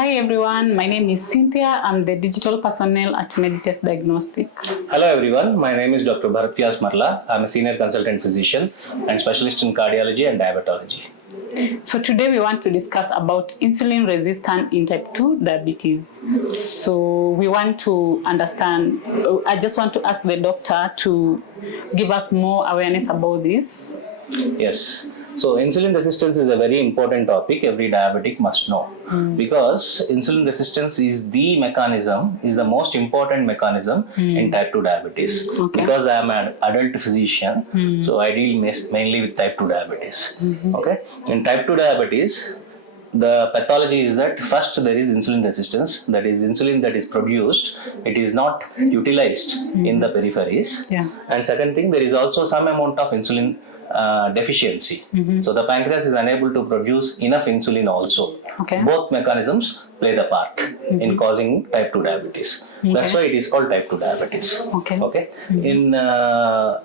Hi everyone, my name is Cynthia. I'm the digital personnel at Meditest Diagnostic. Hello everyone, my name is Dr. Vyas. I'm a senior consultant physician and specialist in cardiology and diabetology. So today we want to discuss about insulin resistance in type 2 diabetes. So we want to understand, I just want to ask the doctor to give us more awareness about this. Yes. So insulin resistance is a very important topic every diabetic must know because insulin resistance is the most important mechanism in type 2 diabetes. Okay. Because I am an adult physician, so I deal mainly with type 2 diabetes. Okay. In type 2 diabetes, the pathology is that first there is insulin resistance, that is insulin that is produced, it is not utilized in the peripheries. Yeah. And second thing, there is also some amount of insulin deficiency. So the pancreas is unable to produce enough insulin also. Okay. Both mechanisms play the part in causing type 2 diabetes. That's why it is called type 2 diabetes. Okay. In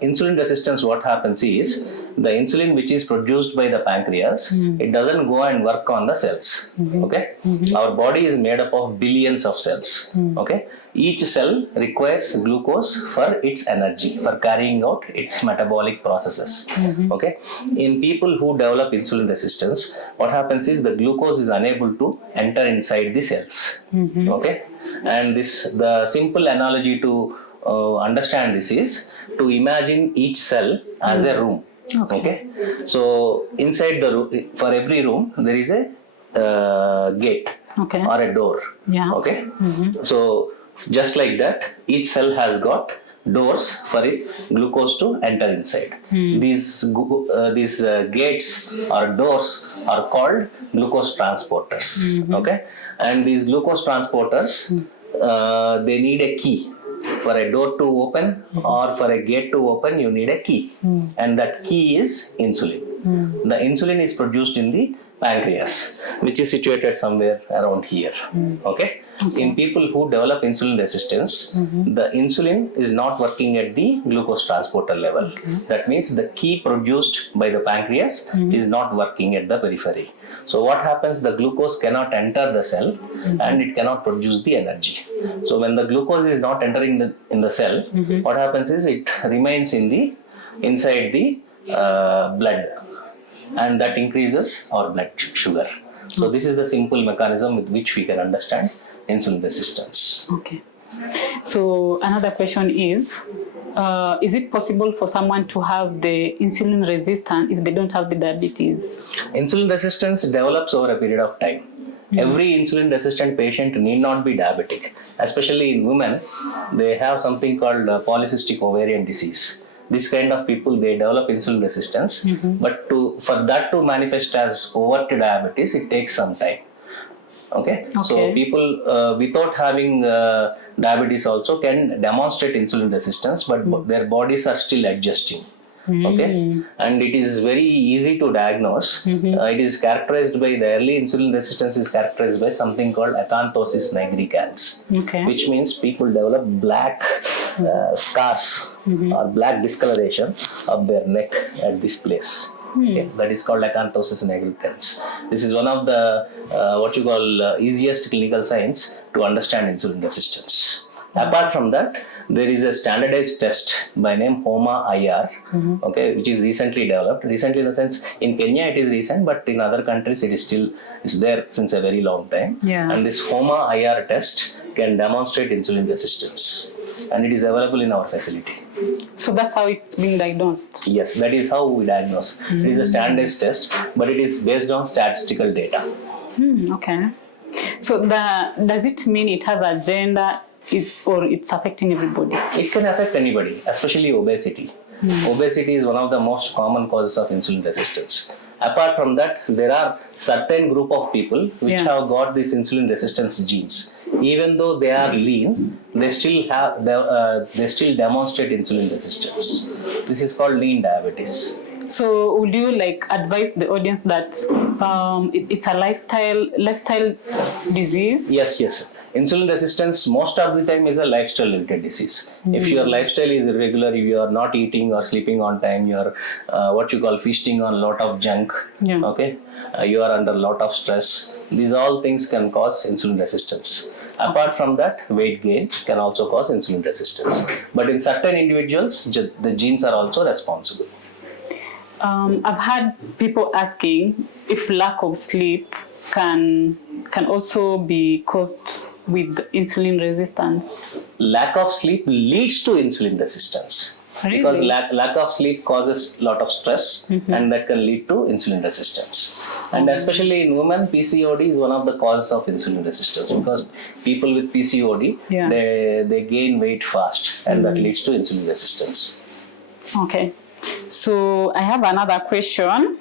insulin resistance, what happens is the insulin which is produced by the pancreas, it doesn't go and work on the cells. Okay. Our body is made up of billions of cells. Okay. Each cell requires glucose for its energy, for carrying out its metabolic processes. Okay. In people who develop insulin resistance, what happens is the glucose is unable to enter inside the cells. Okay. And the simple analogy to understand this is to imagine each cell as a room. Okay. So inside the room, for every room, there is a gate or a door. Yeah. Okay. So just like that, each cell has got doors for glucose to enter inside. These gates or doors are called glucose transporters. Okay, and these glucose transporters, they need a key. For a door to open or for a gate to open, you need a key, and that key is insulin. The insulin is produced in the pancreas, which is situated somewhere around here. Okay. In people who develop insulin resistance, the insulin is not working at the glucose transporter level. That means the key produced by the pancreas is not working at the periphery. So what happens? The glucose cannot enter the cell and it cannot produce the energy. So when the glucose is not entering in the cell, what happens is it remains inside the blood, and that increases our blood sugar. So this is the simple mechanism with which we can understand insulin resistance. Okay. So another question is it possible for someone to have the insulin resistance if they don't have the diabetes? Insulin resistance develops over a period of time. Every insulin resistant patient need not be diabetic. Especially in women, they have something called polycystic ovarian disease. This kind of people, they develop insulin resistance, but for that to manifest as overt diabetes, it takes some time. Okay. So people without having diabetes also can demonstrate insulin resistance, but their bodies are still adjusting. Okay, and it is very easy to diagnose. It is characterized by the early insulin resistance is characterized by something called acanthosis nigricans, which means people develop black scars or black discoloration of their neck at this place. Okay, that is called acanthosis nigricans. This is one of the easiest clinical signs to understand insulin resistance. Apart from that, there is a standardized test by name HOMA-IR, which is recently developed. Recently in the sense, in Kenya it is recent, but in other countries it's there since a very long time. Yeah. And this HOMA-IR test can demonstrate insulin resistance, and it is available in our facility. So that's how it's being diagnosed? Yes, that is how we diagnose. It is a standardized test, but it is based on statistical data. Okay. So does it mean it has a gender or it's affecting everybody? It can affect anybody, especially obesity. Obesity is one of the most common causes of insulin resistance. Apart from that, there are certain group of people which have got these insulin resistance genes. Even though they are lean, they still demonstrate insulin resistance. This is called lean diabetes. So would you advise the audience that it's a lifestyle disease? Yes. insulin resistance most of the time is a lifestyle related disease. If your lifestyle is irregular, if you are not eating or sleeping on time, you are what you call feasting on a lot of junk, okay, you are under a lot of stress. These all things can cause insulin resistance. Apart from that, weight gain can also cause insulin resistance. But in certain individuals, the genes are also responsible. I've had people asking if lack of sleep can also be caused with insulin resistance. Lack of sleep leads to insulin resistance. Really? Because lack of sleep causes a lot of stress and that can lead to insulin resistance. And especially in women, PCOD is one of the causes of insulin resistance because people with PCOD, they gain weight fast and that leads to insulin resistance. Okay. So I have another question.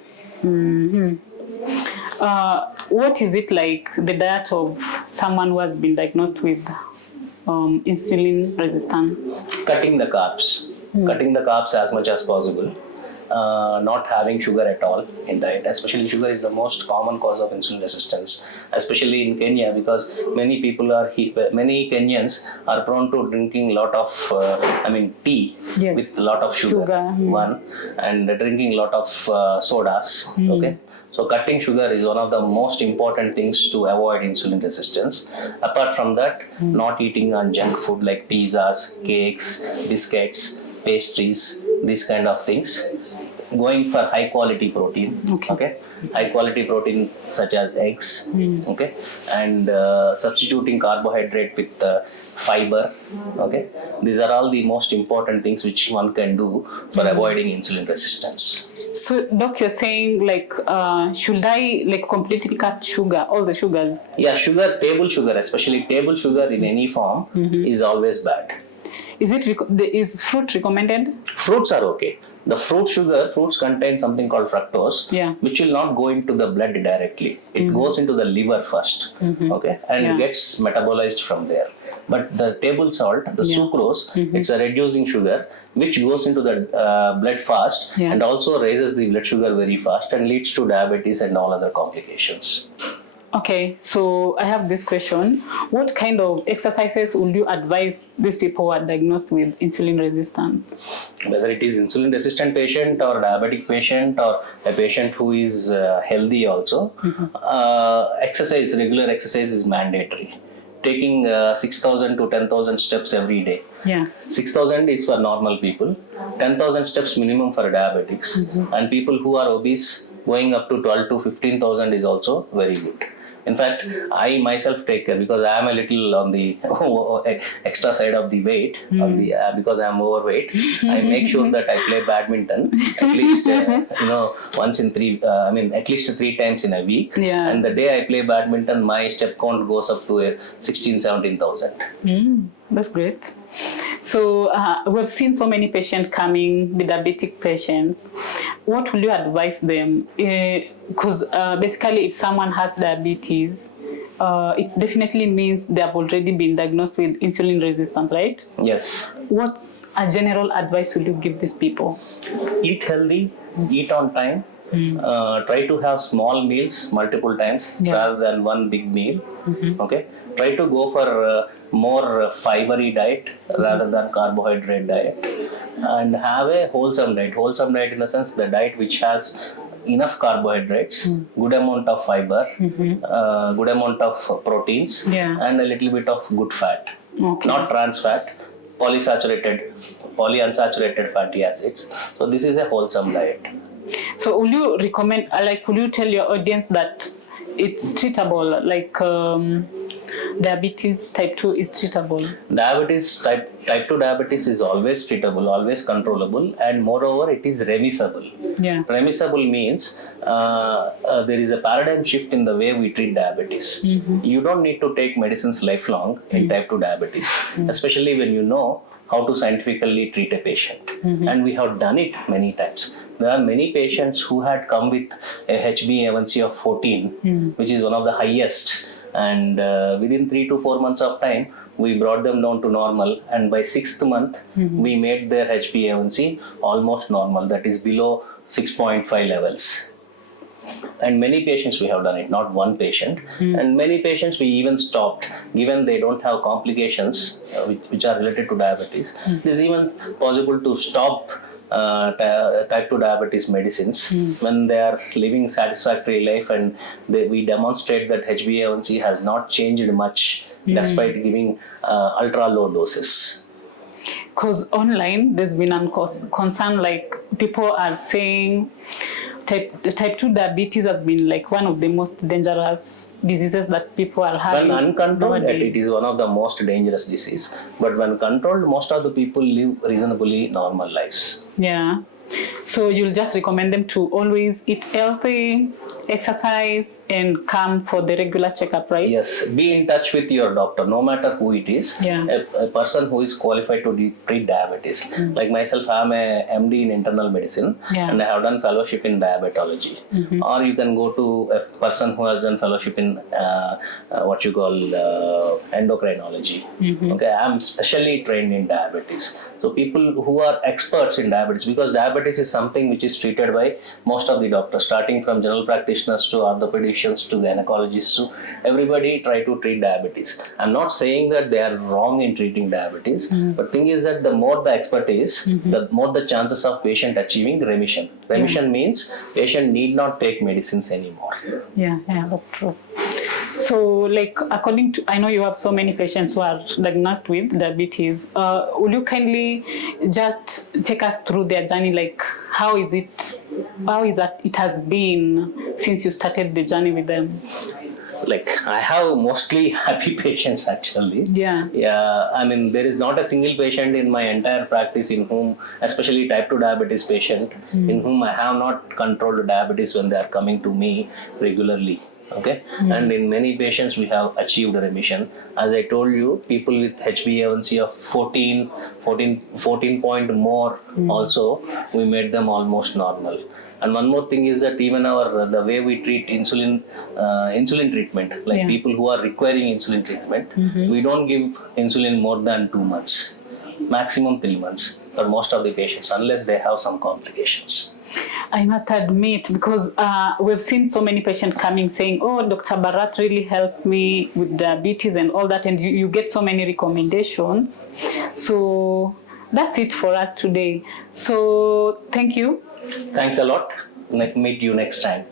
What is it like the diet of someone who has been diagnosed with insulin resistance? Cutting the carbs. Cutting the carbs as much as possible. Not having sugar at all in diet. Especially sugar is the most common cause of insulin resistance, especially in Kenya, because many many Kenyans are prone to drinking a lot of tea with a lot of sugar. One, and drinking a lot of sodas. Okay. So cutting sugar is one of the most important things to avoid insulin resistance. Apart from that, not eating on junk food like pizzas, cakes, biscuits, pastries, these kind of things. Going for high quality protein, okay? High quality protein such as eggs, okay? And substituting carbohydrate with fiber, okay? These are all the most important things which one can do for avoiding insulin resistance. So, Doc, you're saying should I completely cut sugar, all the sugars? Yeah, table sugar, especially table sugar in any form is always bad. Is fruit recommended? Fruits are okay. The fruits contain something called fructose, which will not go into the blood directly. It goes into the liver first, okay, and gets metabolized from there. But the table salt, the sucrose, it's a reducing sugar, which goes into the blood fast and also raises the blood sugar very fast and leads to diabetes and all other complications. Okay, so I have this question. What kind of exercises would you advise these people who are diagnosed with insulin resistance? Whether it is insulin resistant patient or diabetic patient or a patient who is healthy also, regular exercise is mandatory. Taking 6,000 to 10,000 steps every day. 6,000 is for normal people, 10,000 steps minimum for diabetics, and people who are obese going up to 12 to 15,000 is also very good. In fact, I myself take care because I am a little on the extra side of the weight, because I am overweight. I make sure that I play badminton at least once in at least 3 times in a week. And the day I play badminton, my step count goes up to 16,000-17,000. That's great. So we've seen so many patients coming, the diabetic patients. What will you advise them? Because basically if someone has diabetes, it definitely means they have already been diagnosed with insulin resistance, right? Yes. What's a general advice will you give these people? Eat healthy, eat on time. Try to have small meals multiple times rather than one big meal. Okay. Try to go for more fibery diet rather than carbohydrate diet, and have a wholesome diet. Wholesome diet in the sense the diet which has enough carbohydrates, good amount of fiber, good amount of proteins, and a little bit of good fat. Not trans fat, polyunsaturated fatty acids. So this is a wholesome diet. So will you recommend, will you tell your audience that it's treatable, diabetes type 2 is treatable? Diabetes type 2 diabetes is always treatable, always controllable, and moreover it is reversible. Reversible means there is a paradigm shift in the way we treat diabetes. You don't need to take medicines lifelong in type 2 diabetes, especially when you know how to scientifically treat a patient. And we have done it many times. There are many patients who had come with a HbA1c of 14, which is one of the highest. And within 3 to 4 months of time, we brought them down to normal. And by 6th month, we made their HbA1c almost normal, that is below 6.5 levels. And many patients we have done it, not one patient. And many patients we even stopped, given they don't have complications which are related to diabetes. It is even possible to stop type 2 diabetes medicines when they are living satisfactory life, and we demonstrate that HbA1c has not changed much despite giving ultra low doses. Because online there's been a concern, like people are saying type 2 diabetes has been like one of the most dangerous diseases that people are having. When uncontrolled, it is one of the most dangerous disease. But when controlled, most of the people live reasonably normal lives. Yeah. So you'll just recommend them to always eat healthy, exercise, and come for the regular checkup, right? Yes. Be in touch with your doctor, no matter who it is. Yeah. A person who is qualified to treat diabetes. Like myself, I am a MD in internal medicine, and I have done fellowship in diabetology. Or you can go to a person who has done fellowship in what you call endocrinology. Okay, I am specially trained in diabetes. So people who are experts in diabetes, because diabetes is something which is treated by most of the doctors, starting from general practitioners to orthopedicians to gynecologists to everybody try to treat diabetes. I'm not saying that they are wrong in treating diabetes, but thing is that the more the expert is, the more the chances of patient achieving remission. Remission means patient need not take medicines anymore. Yeah, that's true. So, like, according to, I know you have so many patients who are diagnosed with diabetes. Will you kindly just take us through their journey? Like, how is that it has been since you started the journey with them? Like, I have mostly happy patients actually. Yeah. I mean, there is not a single patient in my entire practice in whom, especially type 2 diabetes patient, in whom I have not controlled diabetes when they are coming to me regularly. Okay, and in many patients we have achieved remission. As I told you, people with HbA1c of 14 point more, also we made them almost normal. And one more thing is that even the way we treat insulin treatment, like people who are requiring insulin treatment, we don't give insulin more than 2 months, maximum 3 months for most of the patients, unless they have some complications. I must admit, because we've seen so many patients coming saying, oh, Dr. Bharat really helped me with diabetes and all that, and you get so many recommendations. So that's it for us today. So thank you. Thanks a lot. Meet you next time.